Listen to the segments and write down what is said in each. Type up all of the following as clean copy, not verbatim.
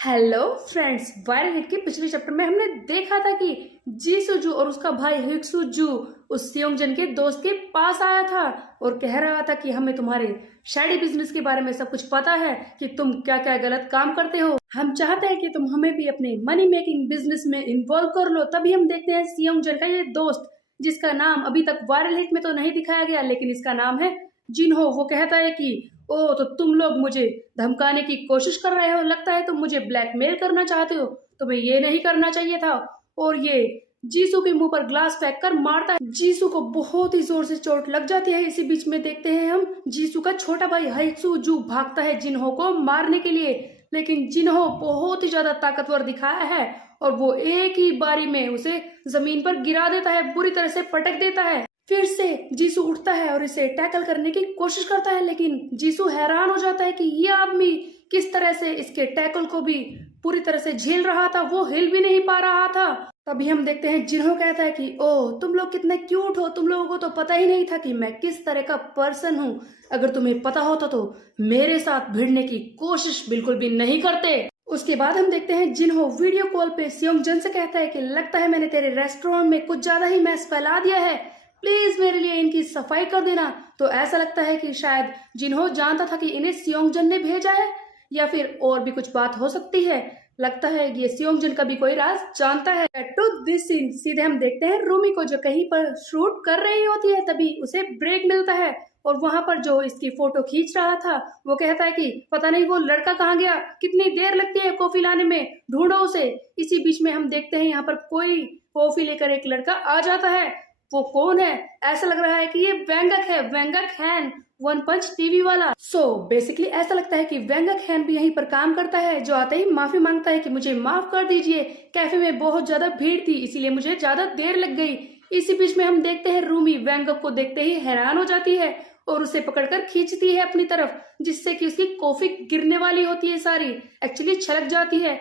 Hello friends, viral hit के पिछले chapter में हमने देखा था कि जी सुजू और उसका भाई हिक्सू जू उस सियोंगजन के दोस्त के पास आया था और कह रहा था कि हमें तुम्हारे शैडी बिजनेस के बारे में सब कुछ पता है कि तुम क्या क्या गलत काम करते हो। हम चाहते हैं कि तुम हमें भी अपने मनी मेकिंग बिजनेस में इन्वॉल्व कर लो। तभी हम देखते हैं सियोंगजन का ये दोस्त, जिसका नाम अभी तक वायरल हिट में तो नहीं दिखाया गया, लेकिन इसका नाम है जिनहो। वो कहता है कि ओ तो तुम लोग मुझे धमकाने की कोशिश कर रहे हो, लगता है तुम मुझे ब्लैकमेल करना चाहते हो, तुम्हें ये नहीं करना चाहिए था। और ये जीसू के मुंह पर ग्लास फेंक कर मारता है। जीसू को बहुत ही जोर से चोट लग जाती है। इसी बीच में देखते हैं हम जीसू का छोटा भाई हाइक्सू जू भागता है जिन्हो को मारने के लिए, लेकिन जिन्हो बहुत ही ज्यादा ताकतवर दिखाया है और वो एक ही बारी में उसे जमीन पर गिरा देता है, बुरी तरह से पटक देता है। फिर से जीसू उठता है और इसे टैकल करने की कोशिश करता है, लेकिन जीसू हैरान हो जाता है कि ये आदमी किस तरह से इसके टैकल को भी पूरी तरह से झेल रहा था, वो हिल भी नहीं पा रहा था। तभी हम देखते हैं जिन्हो कहता है कि ओ तुम लोग कितने क्यूट हो, तुम लोगों को तो पता ही नहीं था कि मैं किस तरह का पर्सन हूँ। अगर तुम्हें पता होता तो मेरे साथ भिड़ने की कोशिश बिल्कुल भी नहीं करते। उसके बाद हम देखते हैं जिन्हो वीडियो कॉल पे सियोंगजन से कहता है कि लगता है मैंने तेरे रेस्टोरेंट में कुछ ज्यादा ही मैस फैला दिया है, प्लीज मेरे लिए इनकी सफाई कर देना। तो ऐसा लगता है कि शायद जिन्हो जानता था कि इन्हें सियोंगजन ने भेजा है, या फिर और भी कुछ बात हो सकती है। लगता है ये सियोंगजन का भी कोई राज जानता है। टू दिस सीन सीधे हम देखते हैं रूमी को, जो कहीं पर शूट कर रही होती है। तभी उसे ब्रेक मिलता है और वहां पर जो इसकी फोटो खींच रहा था वो कहता है कि पता नहीं वो लड़का कहाँ गया, कितनी देर लगती है कॉफी लाने में, ढूंढो उसे। इसी बीच में हम देखते हैं यहाँ पर कोई कॉफी लेकर एक लड़का आ जाता है। वो कौन है? ऐसा लग रहा है कि ये वेंगक है, वेंगक हैन, वन पंच टीवी वाला। सो बेसिकली ऐसा लगता है कि वेंगक हैन भी यहीं पर काम करता है, जो आते ही माफी मांगता है कि मुझे माफ कर दीजिए, कैफे में बहुत ज्यादा भीड़ थी इसीलिए मुझे ज्यादा देर लग गई। इसी बीच में हम देखते हैं रूमी वेंगक को देखते ही हैरान हो जाती है और उसे पकड़कर खींचती है अपनी तरफ, जिससे कि उसकी कॉफी गिरने वाली होती है, सारी एक्चुअली छलक जाती है।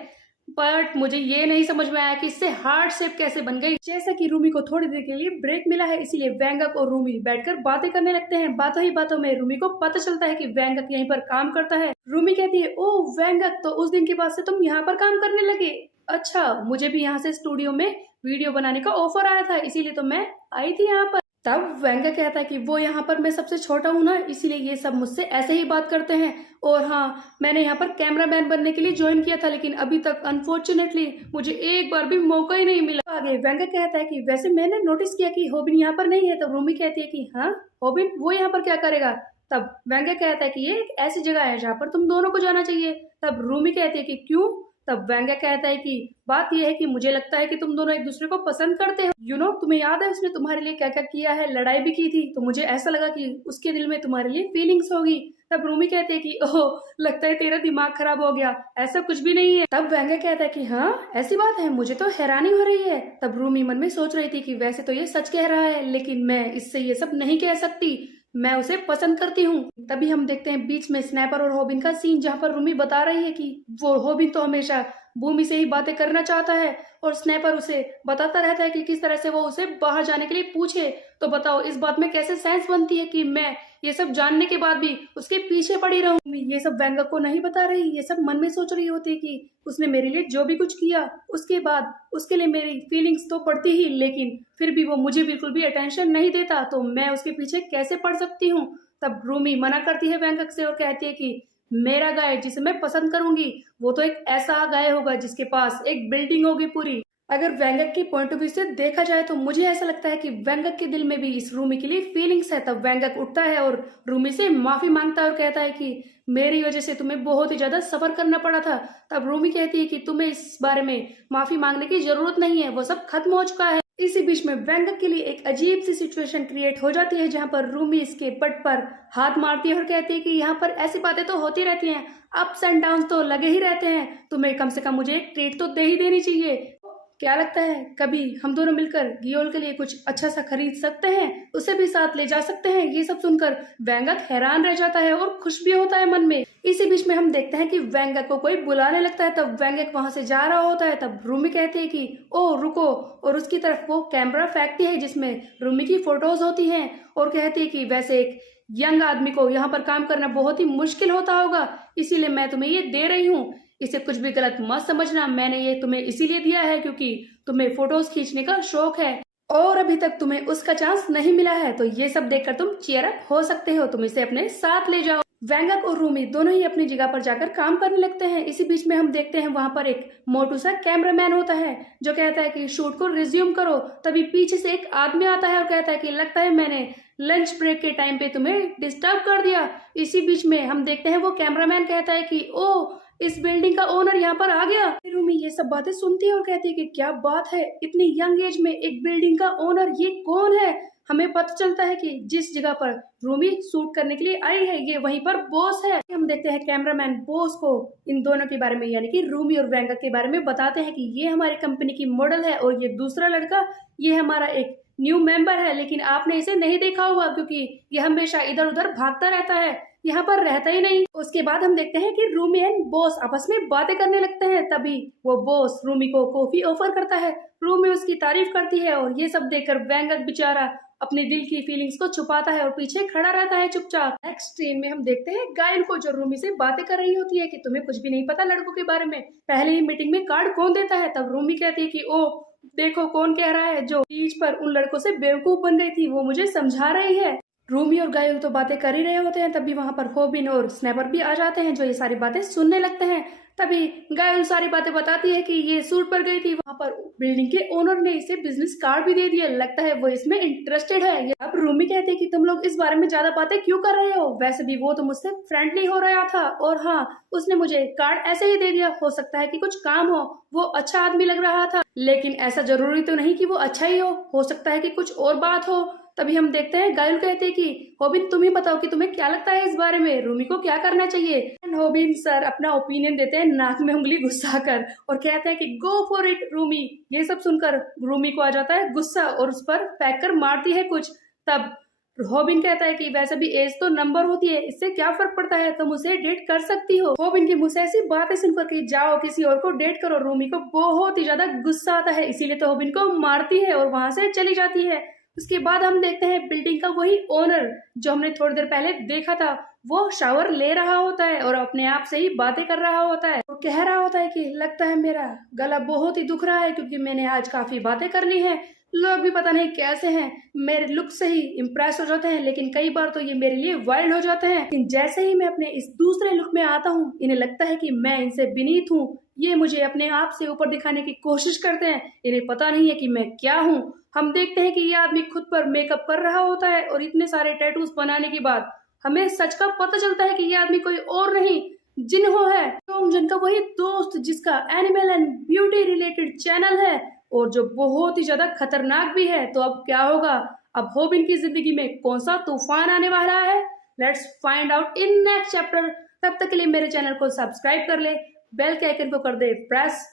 बट मुझे ये नहीं समझ में आया कि इससे हार्ट शेप कैसे बन गई। जैसा कि रूमी को थोड़ी देर के लिए ब्रेक मिला है, इसीलिए वेंगक और रूमी बैठकर बातें करने लगते हैं। बातों ही बातों में रूमी को पता चलता है कि वेंगक यहीं पर काम करता है। रूमी कहती है ओ वेंगक, तो उस दिन के बाद से तुम यहाँ पर काम करने लगे? अच्छा, मुझे भी यहाँ से स्टूडियो में वीडियो बनाने का ऑफर आया था, इसीलिए तो मैं आई थी यहाँ पर। तब वेंगा कहता है कि वो यहाँ पर मैं सबसे छोटा हूँ ना, इसीलिए ये सब मुझसे ऐसे ही बात करते हैं। और हाँ, मैंने यहाँ पर कैमरामैन बनने के लिए ज्वाइन किया था, लेकिन अभी तक अनफॉर्चुनेटली मुझे एक बार भी मौका ही नहीं मिला। आगे वेंगा कहता है कि वैसे मैंने नोटिस किया कि होबिन यहाँ पर नहीं है। तब रूमी कहती है कि हाँ होबिन, वो यहाँ पर क्या करेगा? तब वेंगा कहता है कि ये एक ऐसी जगह है जहाँ पर तुम दोनों को जाना चाहिए। तब रूमी कहती है कि क्यों? तब वेंगा कहता है कि बात यह है कि मुझे लगता है कि तुम दोनों एक दूसरे को पसंद करते हो। तुम्हें याद है उसने तुम्हारे लिए क्या क्या किया है, लड़ाई भी की थी, तो मुझे ऐसा लगा कि उसके दिल में तुम्हारे लिए फीलिंग्स होगी। तब रूमी कहते हैं कि ओह लगता है तेरा दिमाग खराब हो गया, ऐसा कुछ भी नहीं है। तब वेंगा कहता है कि हाँ ऐसी बात है, मुझे तो हैरानी हो रही है। तब रूमी मन में सोच रही थी कि वैसे तो ये सच कह रहा है, लेकिन मैं इससे ये सब नहीं कह सकती, मैं उसे पसंद करती हूँ। तभी हम देखते हैं बीच में स्नैपर और होबिन का सीन, जहाँ पर रूमी बता रही है कि वो होबिन तो हमेशा भूमि से ही बातें करना चाहता है और स्नैपर उसे बताता रहता है कि किस तरह से वो उसे बाहर जाने के लिए पूछे। तो बताओ इस बात में कैसे सेंस बनती है कि मैं ये सब जानने के बाद भी उसके पीछे पड़ी रहूं। ये सब वेंगा को नहीं बता रही, ये सब मन में सोच रही होती है कि उसने मेरे लिए जो भी कुछ किया उसके बाद उसके लिए मेरी फीलिंग्स तो पड़ती ही, लेकिन फिर भी वो मुझे बिल्कुल भी अटेंशन नहीं देता, तो मैं उसके पीछे कैसे पड़ सकती हूँ। तब रूमी मना करती है वेंगक से और कहती है कि मेरा गाय जिसे मैं पसंद करूंगी वो तो एक ऐसा गाय होगा जिसके पास एक बिल्डिंग होगी पूरी। अगर वेंगक की पॉइंट ऑफ व्यू से देखा जाए तो मुझे ऐसा लगता है कि वेंगक के दिल में भी इस रूमी के लिए फीलिंग्स है। तब वेंगक उठता है और रूमी से माफी मांगता है और कहता है कि मेरी वजह से तुम्हें बहुत ही ज्यादा सफर करना पड़ा था। तब रूमी कहती है कि तुम्हें इस बारे में माफी मांगने की जरूरत नहीं है, वो सब खत्म हो चुका है। इसी बीच में वेंगक के लिए एक अजीब सी सिचुएशन क्रिएट हो जाती है, जहाँ पर रूमी इसके पट पर हाथ मारती है और कहती है कि यहाँ पर ऐसी बातें तो होती रहती हैं, अप्स एंड डाउन तो लगे ही रहते हैं, तुम्हें कम से कम मुझे एक ट्रीट तो दे ही देनी चाहिए। क्या लगता है कभी हम दोनों मिलकर गियोल के लिए कुछ अच्छा सा खरीद सकते हैं, उसे भी साथ ले जा सकते हैं? ये सब सुनकर वेंगक हैरान रह जाता है और खुश भी होता है मन में। इसी बीच में हम देखते हैं कि वेंगक को कोई बुलाने लगता है। तब वेंगक वहां से जा रहा होता है। तब रूमी कहती है कि ओ रुको, और उसकी तरफ वो कैमरा फेंकती है जिसमें रूमी की फोटोज होती हैं और कहती है कि वैसे एक यंग आदमी को यहाँ पर काम करना बहुत ही मुश्किल होता होगा, इसीलिए मैं तुम्हें ये दे रही हूँ। इसे कुछ भी गलत मत समझना, मैंने ये तुम्हें इसीलिए दिया है क्योंकि तुम्हें फोटोज खींचने का शौक है और अभी तक तुम्हें उसका चांस नहीं मिला है, तो ये सब देखकर तुम चीयर अप हो सकते हो, तुम इसे अपने साथ ले जाओ। वेंगक और रूमी दोनों ही अपनी जगह पर जाकर काम करने लगते हैं। इसी बीच में हम देखते हैं वहां पर एक मोटू सा कैमरामैन होता है जो कहता है कि शूट को रिज्यूम करो। तभी पीछे से एक आदमी आता है और कहता है कि लगता है मैंने लंच ब्रेक के टाइम पे तुम्हें डिस्टर्ब कर दिया। इसी बीच में हम देखते हैं वो कैमरामैन कहता है कि ओ, इस बिल्डिंग का ओनर यहाँ पर आ गया। रूमी ये सब बातें सुनती है और कहती है कि क्या बात है, इतनी यंग एज में एक बिल्डिंग का ओनर, ये कौन है। हमें पता चलता है कि जिस जगह पर रूमी शूट करने के लिए आई है ये वहीं पर बॉस है। हम देखते हैं कैमरामैन बॉस को इन दोनों के बारे में यानी कि रूमी और वेंगक के बारे में बताते हैं कि ये हमारी कंपनी की मॉडल है और ये दूसरा लड़का ये हमारा एक न्यू मेंबर है, लेकिन आपने इसे नहीं देखा होगा क्योंकि ये हमेशा इधर उधर भागता रहता है, यहाँ पर रहता ही नहीं। उसके बाद हम देखते हैं कि रूमी एंड बॉस आपस में बातें करने लगते हैं। तभी वो बॉस रूमी को कॉफी ऑफर करता है। रूमी उसकी तारीफ करती है और ये सब देखकर वेंगक बेचारा अपने दिल की फीलिंग्स को छुपाता है और पीछे खड़ा रहता है चुपचाप। नेक्स्ट सीन में हम देखते हैं गायल को जो रूमी से बातें कर रही होती है कि तुम्हें कुछ भी नहीं पता लड़कों के बारे में, पहले ही मीटिंग में कार्ड कौन देता है। तब रूमी कहती है कि ओ देखो कौन कह रहा है, जो बीच पर उन लड़कों से बेवकूफ बन गई थी वो मुझे समझा रही है। रूमी और गायल तो बातें कर ही रहे होते हैं, तभी वहां पर होबिन और स्नैपर भी आ जाते हैं जो ये सारी बातें सुनने लगते हैं। तभी गायल सारी बातें बताती है कि ये सूट पर गई थी, वहां पर बिल्डिंग के ओनर ने इसे बिजनेस कार्ड भी दे दिया, लगता है वो इसमें इंटरेस्टेड है। अब रूमी कहती है कि तुम लोग इस बारे में ज्यादा बातें क्यों कर रहे हो, वैसे भी वो तो मुझसे फ्रेंडली हो रहा था और हाँ उसने मुझे कार्ड ऐसे ही दे दिया, हो सकता है कि कुछ काम वो अच्छा आदमी लग रहा था, लेकिन ऐसा जरूरी तो नहीं कि वो अच्छा ही हो सकता है कि कुछ और बात हो। तभी हम देखते हैं गायल कहते हैं कि होबिन तुम ही बताओ कि तुम्हें क्या लगता है इस बारे में, रूमी को क्या करना चाहिए। होबिन सर अपना ओपिनियन देते हैं नाक में उंगली घुसाकर और कहते हैं कि गो फॉर इट रूमी। ये सब सुनकर रूमी को आ जाता है गुस्सा और उस पर फेंक कर मारती है कुछ। तब होबिन कहता है कि वैसे भी एज तो नंबर होती है, इससे क्या फर्क पड़ता है, तुम उसे डेट कर सकती हो। होबिन की मुझसे ऐसी बातें सुनकर कि जाओ किसी और को डेट करो, रूमी को बहुत ही ज्यादा गुस्सा आता है, इसीलिए तो होबिन को मारती है और वहां से चली जाती है। उसके बाद हम देखते हैं बिल्डिंग का वही ओनर जो हमने थोड़ी देर पहले देखा था, वो शावर ले रहा होता है और अपने आप से ही बातें कर रहा होता है और कह रहा होता है कि लगता है मेरा गला बहुत ही दुख रहा है क्योंकि मैंने आज काफी बातें कर ली हैं, लोग भी पता नहीं कैसे हैं, मेरे लुक से ही इम्प्रेस हो जाते हैं, लेकिन कई बार तो ये मेरे लिए वाइल्ड हो जाते हैं, लेकिन जैसे ही मैं अपने इस दूसरे लुक में आता हूँ इन्हें लगता है कि मैं इनसे विनीत हूँ, ये मुझे अपने आप से ऊपर दिखाने की कोशिश करते हैं, इन्हें पता नहीं है कि मैं क्या हूँ। हम देखते हैं कि ये आदमी खुद पर मेकअप कर रहा होता है और इतने सारे टैटूज बनाने के बाद हमें सच का पता चलता है कि ये आदमी कोई और नहीं जिन्हो है, जिनका वही दोस्त जिसका animal and beauty related channel है और जो बहुत ही ज्यादा खतरनाक भी है। तो अब क्या होगा, अब होबिन की जिंदगी में कौन सा तूफान आने वाला है, let's find out in next chapter. तब तक के लिए मेरे चैनल को सब्सक्राइब कर ले, बेल के आइकन को कर दे प्रेस।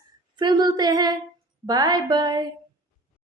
फिर मिलते हैं, बाय बाय।